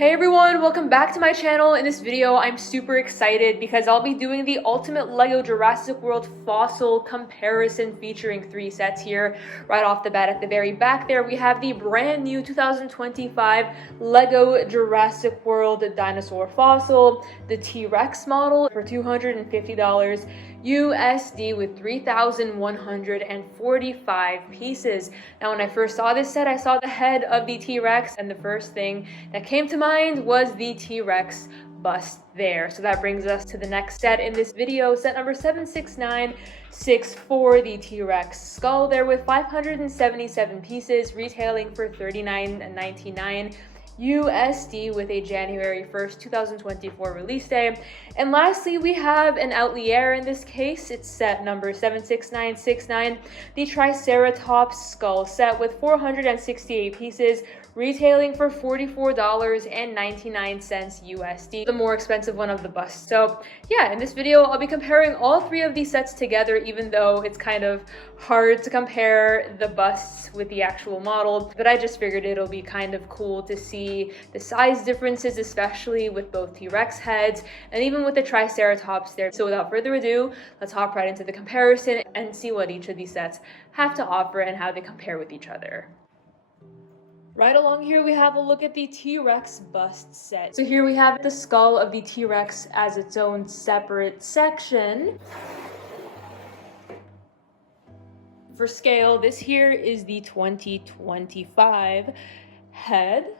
Hey everyone, welcome back to my channel. In this video, I'm super excited because I'll be doing the ultimate LEGO Jurassic World fossil comparison featuring 3 sets here. Right off the bat at the very back there, we have the brand new 2025 LEGO Jurassic World dinosaur fossil, the T-Rex model for $250 USD with 3,145 pieces. Now, when I first saw this set, I saw the head of the T-Rex, and the first thing that came to mind was the T-Rex bust there. So that brings us to the next set in this video, set number 76964, the T-Rex skull there with 577 pieces, retailing for $39.99 USD with a January 1st, 2024 release day. And lastly, we have an outlier in this case. It's set number 76969, the Triceratops skull set with 468 pieces, retailing for $44.99 USD, the more expensive one of the busts. So yeah, in this video, I'll be comparing all 3 of these sets together, even though it's kind of hard to compare the busts with the actual model, but I just figured it'll be kind of cool to see the size differences, especially with both T-Rex heads and even with the Triceratops there. So without further ado, let's hop right into the comparison and see what each of these sets have to offer and how they compare with each other. Right along here, we have a look at the T-Rex bust set. So here we have the skull of the T-Rex as its own separate section. For scale, this here is the 2025 head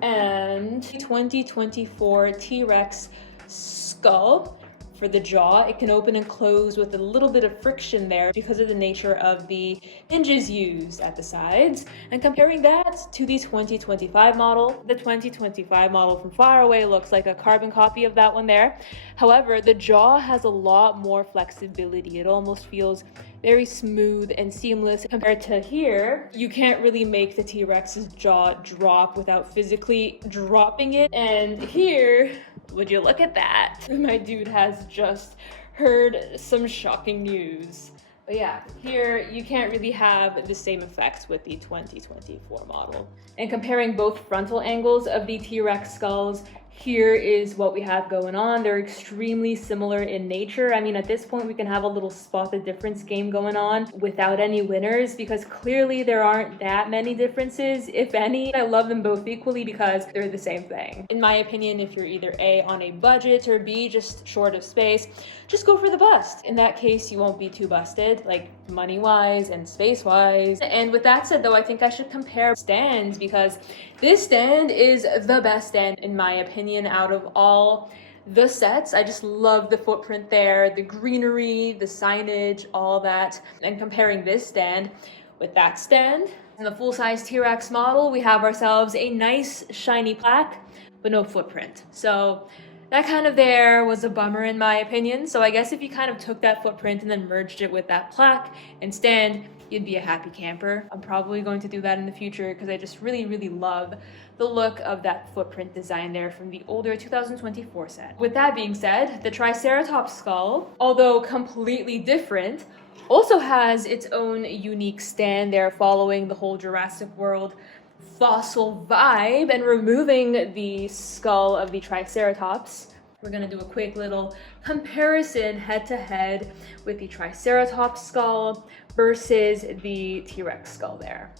and 2024 T-Rex skull. For the jaw, it can open and close with a little bit of friction there because of the nature of the hinges used at the sides. And comparing that to the 2025 model, the 2025 model from far away looks like a carbon copy of that one there. However, the jaw has a lot more flexibility. It almost feels very smooth and seamless compared to here. You can't really make the T-Rex's jaw drop without physically dropping it. And here, would you look at that? My dude has just heard some shocking news. But yeah, here you can't really have the same effect with the 2024 model. And comparing both frontal angles of the T-Rex skulls, here is what we have going on. They're extremely similar in nature. I mean, at this point, we can have a little spot the difference game going on without any winners because clearly there aren't that many differences, if any. I love them both equally because they're the same thing. In my opinion, if you're either A, on a budget, or B, just short of space, just go for the bust. In that case, you won't be too busted, like money-wise and space-wise. And with that said, though, I think I should compare stands because this stand is the best stand, in my opinion, out of all the sets. I just love the footprint there, the greenery, the signage, all that. And comparing this stand with that stand, in the full-size T-Rex model, we have ourselves a nice shiny plaque, but no footprint. So that kind of there was a bummer in my opinion. So I guess if you kind of took that footprint and then merged it with that plaque and stand, you'd be a happy camper. I'm probably going to do that in the future because I just really, really love the look of that footprint design there from the older 2024 set. With that being said, the Triceratops skull, although completely different, also has its own unique stand there following the whole Jurassic World fossil vibe and removing the skull of the Triceratops. We're gonna do a quick little comparison head to head with the Triceratops skull versus the T-Rex skull there.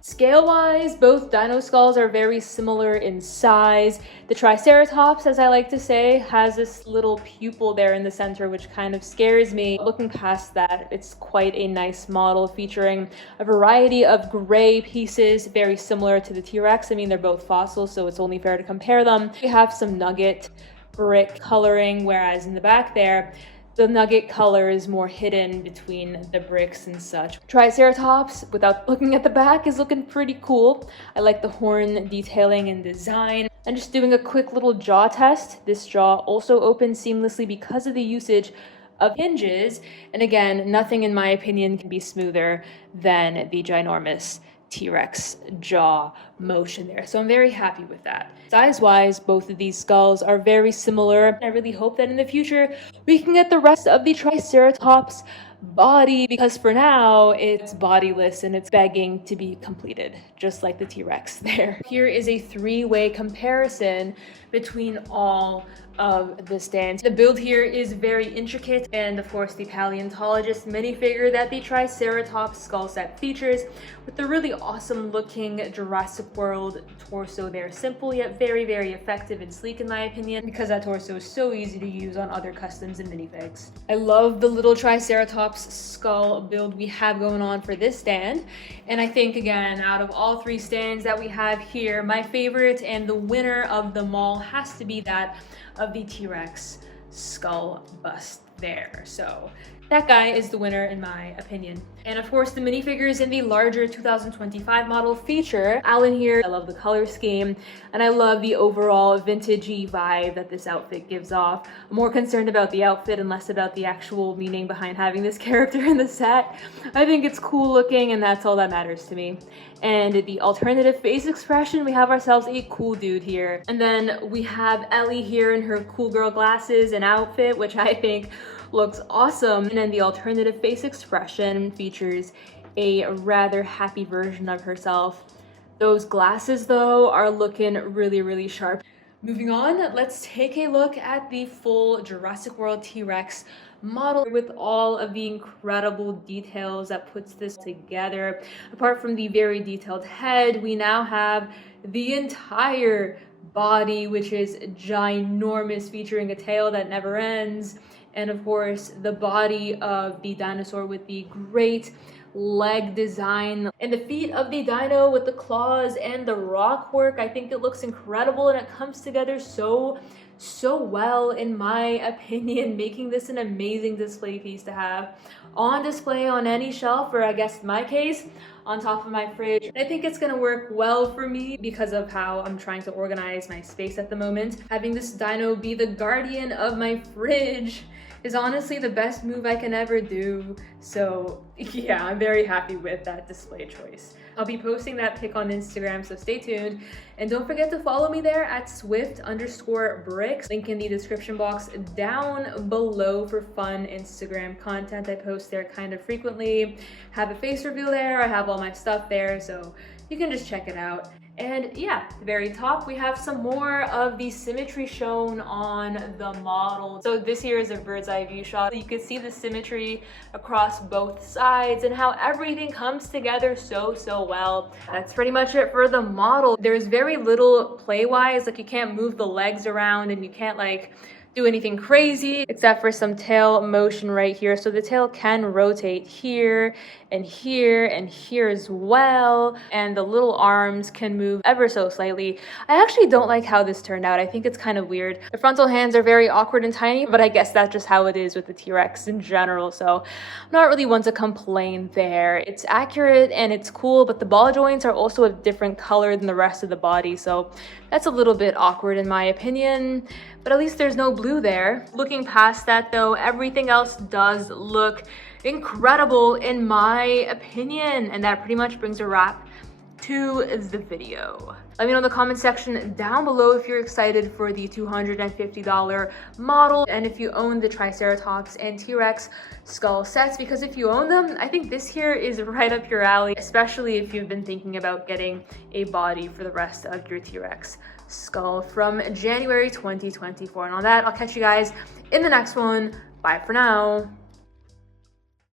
Scale-wise, both dino skulls are very similar in size. The Triceratops, as I like to say, has this little pupil there in the center, which kind of scares me. Looking past that, it's quite a nice model featuring a variety of gray pieces, very similar to the T-Rex. I mean, they're both fossils, so it's only fair to compare them. We have some nugget brick coloring, whereas in the back there, the nugget color is more hidden between the bricks and such. Triceratops, without looking at the back, is looking pretty cool. I like the horn detailing and design. And just doing a quick little jaw test. This jaw also opens seamlessly because of the usage of hinges. And again, nothing in my opinion can be smoother than the ginormous T-Rex jaw motion there. So I'm very happy with that. Size-wise, both of these skulls are very similar. I really hope that in the future we can get the rest of the Triceratops body, because for now it's bodiless and it's begging to be completed, just like the T-Rex there. Here is a three-way comparison between all of the stands. The build here is very intricate, and of course the paleontologist minifigure that the Triceratops skull set features, with the really awesome looking Jurassic World torso there. Simple yet very, very effective and sleek in my opinion, because that torso is so easy to use on other customs and minifigs. I love the little Triceratops skull build we have going on for this stand, and I think again, out of all three stands that we have here, my favorite and the winner of them all has to be that of the T-Rex skull bust there. So that guy is the winner in my opinion. And of course the minifigures in the larger 2025 model feature Alan here. I love the color scheme and I love the overall vintagey vibe that this outfit gives off. I'm more concerned about the outfit and less about the actual meaning behind having this character in the set. I think it's cool looking and that's all that matters to me. And the alternative face expression, we have ourselves a cool dude here. And then we have Ellie here in her cool girl glasses and outfit, which I think looks awesome. And then the alternative face expression features a rather happy version of herself. Those glasses though are looking really, really sharp. Moving on, let's take a look at the full Jurassic World T-Rex model with all of the incredible details that puts this together. Apart from the very detailed head, we now have the entire body, which is ginormous, featuring a tail that never ends, and of course the body of the dinosaur with the great leg design and the feet of the dino with the claws and the rock work. I think it looks incredible and it comes together so well in my opinion, making this an amazing display piece to have on display on any shelf, or I guess in my case on top of my fridge. I think it's gonna work well for me because of how I'm trying to organize my space at the moment. Having this dino be the guardian of my fridge is honestly the best move I can ever do. So yeah, I'm very happy with that display choice. I'll be posting that pic on Instagram, so stay tuned. And don't forget to follow me there at Swift_bricks. Link in the description box down below for fun Instagram content. I post there kind of frequently. Have a face reveal there, I have all my stuff there, so you can just check it out. And yeah, at the very top, we have some more of the symmetry shown on the model. So this here is a bird's eye view shot. You can see the symmetry across both sides and how everything comes together so well. That's pretty much it for the model. There's very little play-wise, like you can't move the legs around and you can't like do anything crazy except for some tail motion right here. So the tail can rotate here and here and here as well, and the little arms can move ever so slightly. I actually don't like how this turned out. I think it's kind of weird. The frontal hands are very awkward and tiny, but I guess that's just how it is with the T-Rex in general, so I'm not really one to complain there. It's accurate and it's cool, but the ball joints are also a different color than the rest of the body, so that's a little bit awkward in my opinion, but at least there's no blue there. Looking past that though, everything else does look incredible in my opinion, and that pretty much brings a wrap to the video. Let me know in the comment section down below if you're excited for the $250 model and if you own the Triceratops and T-Rex skull sets, because if you own them, I think this here is right up your alley, especially if you've been thinking about getting a body for the rest of your T-Rex skull from January 2024. And on that, I'll catch you guys in the next one. Bye for now.